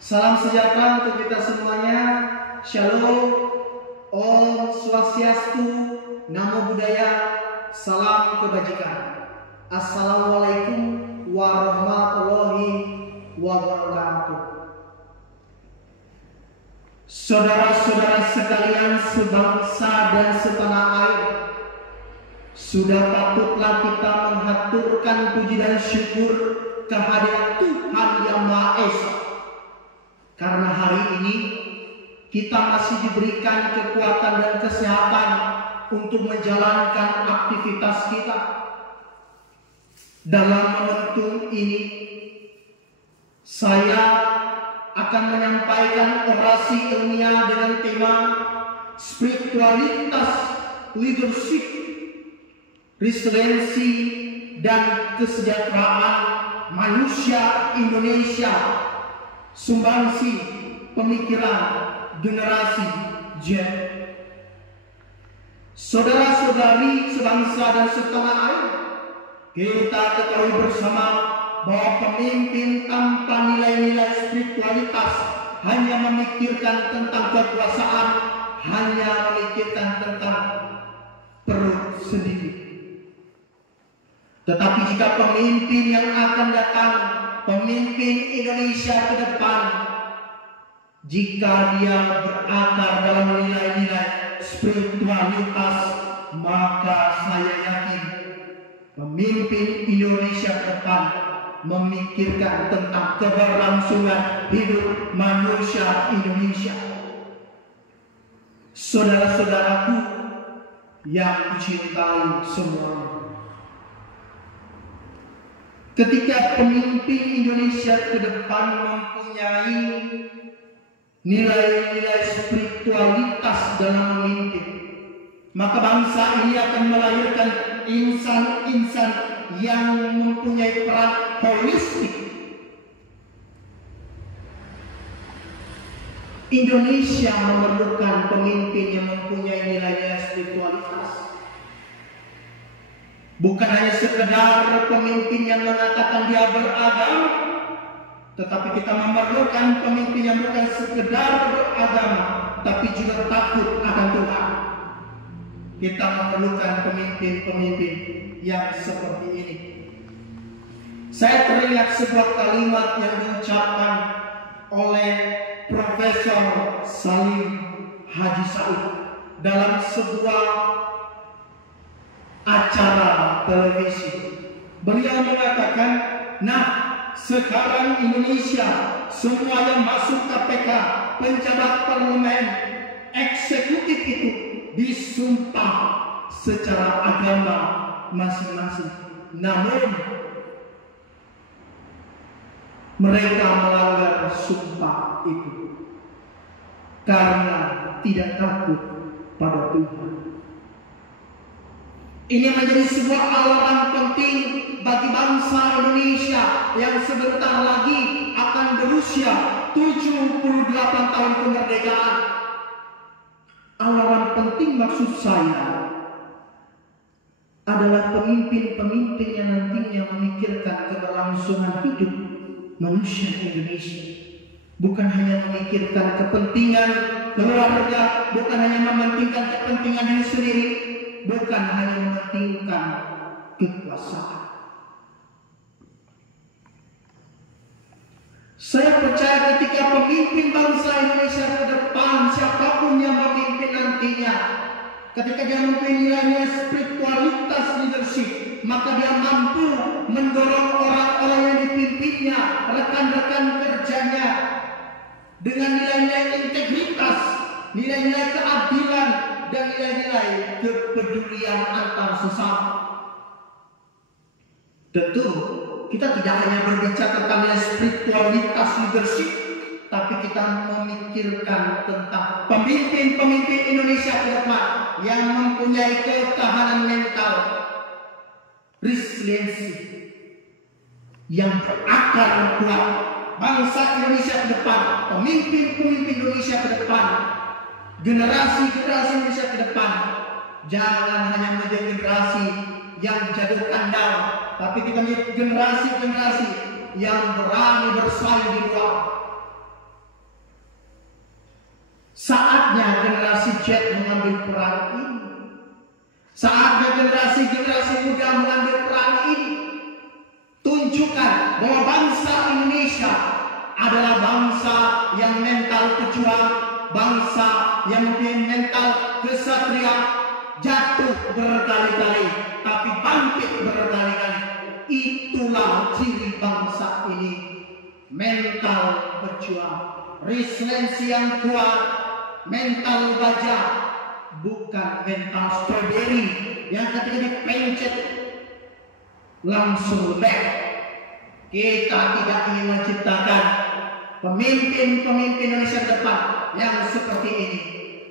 Salam sejahtera untuk kita semuanya. Shalom, Om Swastiastu, Namo Buddhaya, salam kebajikan. Assalamualaikum warahmatullahi wabarakatuh. Saudara-saudara sekalian sebangsa dan setanah air, sudah patutlah kita menghaturkan puji dan syukur kehadirat Tuhan Yang Maha Esa. Karena hari ini kita masih diberikan kekuatan dan kesehatan untuk menjalankan aktivitas kita. Dalam momentum ini, saya akan menyampaikan orasi ilmiah dengan tema spiritualitas, leadership, resiliensi, dan kesejahteraan manusia Indonesia. Sumbangsi pemikiran generasi Z. Saudara-saudari sebangsa dan setanah air, kita ketahui bersama bahwa pemimpin tanpa nilai-nilai spiritualitas hanya memikirkan tentang kekuasaan, hanya memikirkan tentang perut sendiri. Tetapi jika pemimpin yang akan datang, pemimpin Indonesia ke depan, jika dia berakar dalam nilai-nilai spiritualitas, maka saya yakin pemimpin Indonesia ke depan memikirkan tentang keberlangsungan hidup manusia Indonesia. Saudara-saudaraku yang dicintai semuanya, ketika pemimpin Indonesia ke depan mempunyai nilai-nilai spiritualitas dalam memimpin, maka bangsa ini akan melahirkan insan-insan yang mempunyai peran holistik. Indonesia memerlukan pemimpin yang mempunyai nilai-nilai spiritualitas. Bukan hanya sekedar pemimpin yang mengatakan dia beragama, tetapi kita memerlukan pemimpin yang bukan sekedar beragama, tapi juga takut akan Tuhan. Kita memerlukan pemimpin-pemimpin yang seperti ini. Saya teringat sebuah kalimat yang diucapkan oleh Profesor Salim Haji Said dalam sebuah acara televisi. Beliau mengatakan, nah sekarang Indonesia semua yang masuk KPK, penjabat parlemen, eksekutif itu disumpah secara agama masing-masing. Namun mereka melanggar sumpah itu karena tidak takut pada Tuhan. Ini menjadi sebuah alarm penting bagi bangsa Indonesia yang sebentar lagi akan berusia 78 tahun kemerdekaan. Alarm penting maksud saya adalah pemimpin-pemimpin yang nantinya memikirkan keberlangsungan hidup manusia Indonesia. Bukan hanya memikirkan kepentingan keluarga, bukan hanya mementingkan kepentingan diri sendiri, bukan hanya mementingkan kekuasaan. Saya percaya ketika pemimpin bangsa Indonesia ke depan, siapapun yang memimpin nantinya, ketika dia mempunyai nilai spiritualitas leadership, maka dia mampu mendorong orang-orang yang dipimpinnya, rekan-rekan kerjanya, dengan nilai-nilai integritas, nilai-nilai keadilan, dan nilai-nilai kepedulian antar sesama. Tentu kita tidak hanya berbicara tentang nilai spiritualitas leadership, tapi kita memikirkan tentang pemimpin-pemimpin Indonesia ke depan yang mempunyai ketahanan mental, resiliensi yang berakar kuat. Bangsa Indonesia ke depan, pemimpin-pemimpin Indonesia ke depan, generasi-generasi Indonesia ke depan, jangan hanya menjadi generasi yang jago kandang, tapi kita menjadi generasi-generasi yang berani bersaing di luar. Z mengambil peran ini. Saatnya generasi-generasi muda mengambil peran ini. Tunjukkan bahwa bangsa Indonesia adalah bangsa yang mental pejuang, bangsa yang mempunyai mental kesatria, jatuh berkali-kali tapi bangkit berkali-kali. Itulah ciri bangsa ini, mental pejuang, resiliensi yang kuat, mental baja, bukan mental strawberry yang ketika dipencet langsung back. Kita tidak ingin menciptakan pemimpin-pemimpin Indonesia depan yang seperti ini.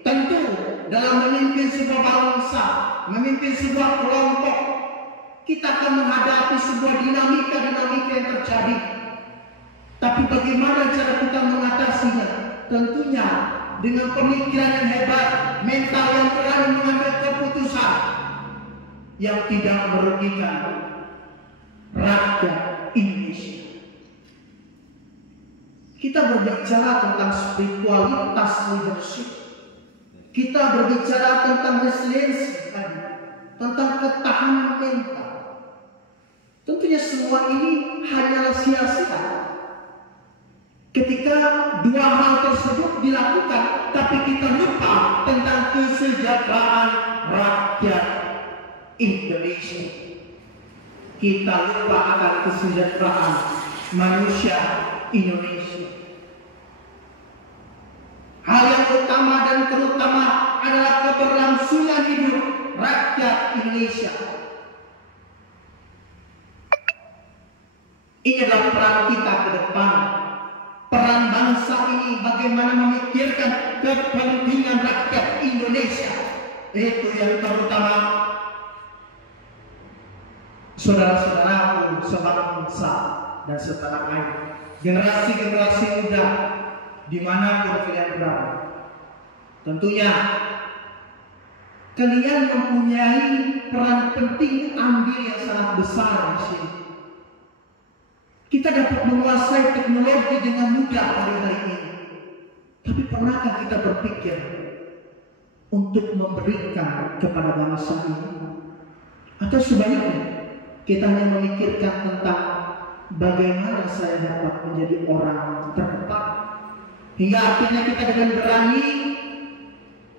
Tentu dalam memimpin sebuah bangsa, memimpin sebuah kelompok, kita akan menghadapi sebuah dinamika-dinamika yang terjadi. Tapi bagaimana cara kita mengatasinya? Tentunya dengan pemikiran yang hebat, mental yang berani mengambil keputusan yang tidak merugikan rakyat Indonesia. Kita berbicara tentang spiritualitas leadership. Kita berbicara tentang resiliensi, tentang ketahanan mental. Tentunya semua ini hanyalah sia-sia ketika dua hal tersebut dilakukan, tapi kita lupa tentang kesejahteraan rakyat Indonesia. Kita lupa akan kesejahteraan manusia Indonesia. Hal yang utama dan terutama adalah keberlangsungan hidup rakyat Indonesia. Ini adalah peran kita ke depan. Peran bangsa ini bagaimana memikirkan kepentingan rakyat Indonesia. Itu yang terutama. Saudara-saudaraku sebangsa dan setanah air, generasi-generasi muda dimanapun kalian berada, tentunya kalian mempunyai peran penting ambil yang sangat besar di sini. Kita dapat menguasai teknologi dengan mudah hari-hari ini. Tapi pernahkah kita berpikir untuk memberikan kepada bangsa ini? Atau sebaliknya, kita hanya memikirkan tentang bagaimana saya dapat menjadi orang terdepan, hingga akhirnya kita dengan berani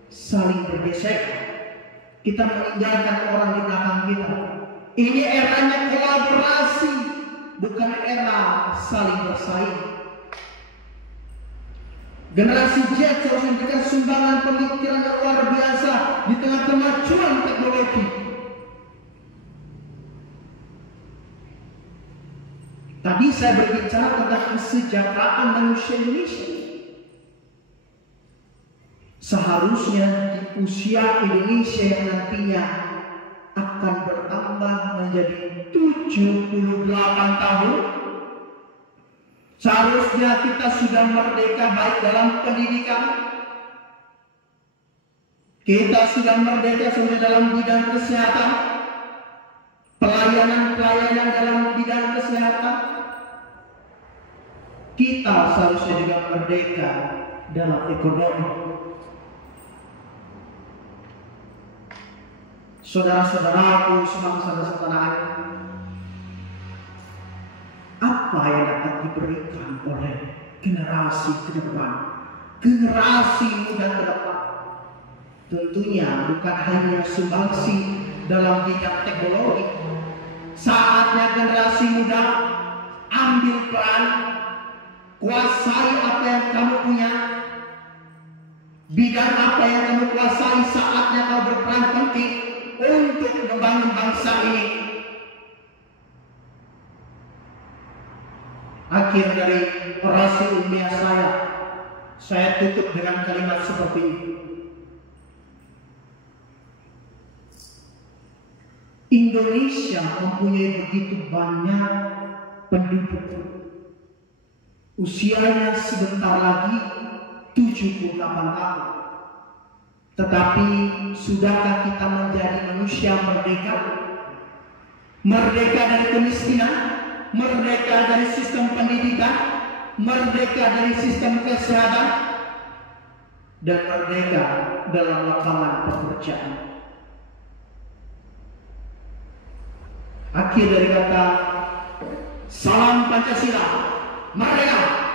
saling bergesek. Kita meninggalkan orang di belakang kita. Ini eranya kolaborasi, bukan era saling bersaing. Generasi Z harus memberikan sumbangan pemikiran yang luar biasa di tengah kemajuan teknologi. Tadi saya berbicara tentang kesejahteraan manusia Indonesia. Seharusnya di usia Indonesia yang nantinya akan bertambah menjadi 78 tahun, seharusnya kita sudah merdeka baik dalam pendidikan, kita sudah merdeka sudah dalam bidang kesehatan, pelayanan-pelayanan dalam bidang kesehatan. Kita seharusnya juga merdeka dalam ekonomi. Saudara-saudaraku sebangsa dan setanah air, apa yang dapat diberikan oleh generasi ke depan, generasi muda ke depan? Tentunya bukan hanya sumbangsi dalam bidang teknologi. Saatnya generasi muda ambil peran, kuasai apa yang kamu punya, bidang apa yang kamu kuasai. Saatnya kau berperan penting untuk membangun bangsa ini. Akhir dari orasi ilmiah saya tutup dengan kalimat seperti ini. Indonesia mempunyai begitu banyak penduduk. Usianya sebentar lagi 78 tahun. Tetapi sudahkah kita menjadi manusia merdeka? Merdeka dari kemiskinan, merdeka dari sistem pendidikan, merdeka dari sistem kesehatan. dan merdeka dalam lapangan pekerjaan. Akhir dari kata, salam Pancasila, merdeka!